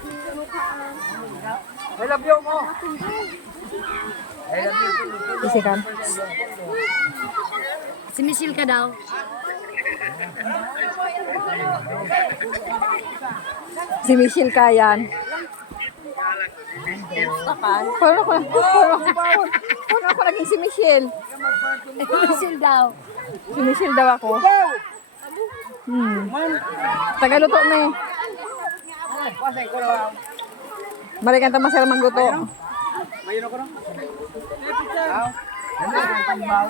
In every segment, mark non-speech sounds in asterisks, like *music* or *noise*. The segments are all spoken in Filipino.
I love you more. I love you. Si Michelle ka daw. Si Michelle ka yan. Puro ko ko naging si Michelle. Si Michelle daw. Si Michelle daw ako. Hmm. Tagalog to na eh. Mari kita masih lemang gitu.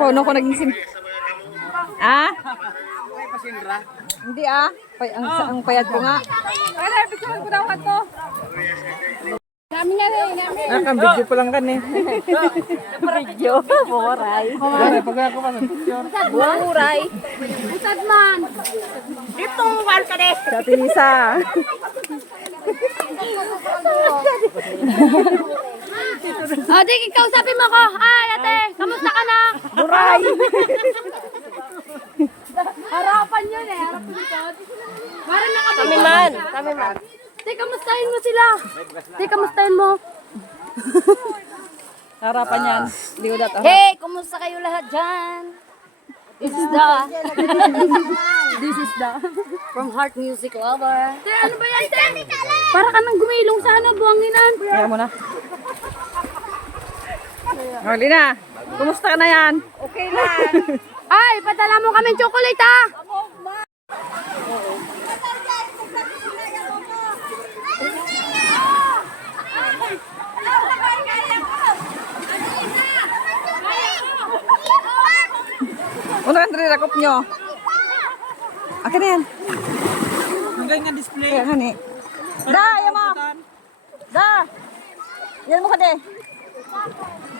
Oh, no, naging sim. Ah? Hindi ah. Pay ang, ang payat ko nga. Ate, oh, kausapin mo ko. Ay, ate, kamusta ka na? Buray! *laughs* harapan yun eh, harapan yun. Parang nakabukaw Kami man, kami man. Ate, *laughs* kamustahin mo sila. Ate, kamustahin mo. Uh. *laughs* harapan yan. Hindi ko Hey, hey kumusta kayo lahat dyan? This is the this is the from heart music lover. yan? Ay, Para ka gumilong sa ano, buwanginan. Kaya mo na. Noli na. Kumusta ka na yan? Okay na. Ay, padala mo kami chocolate ah. Ano ang nire-recop nyo? Akin yan. Hanggang nga display. Kaya hani. Da, yan mo. Da. Yan mo deh.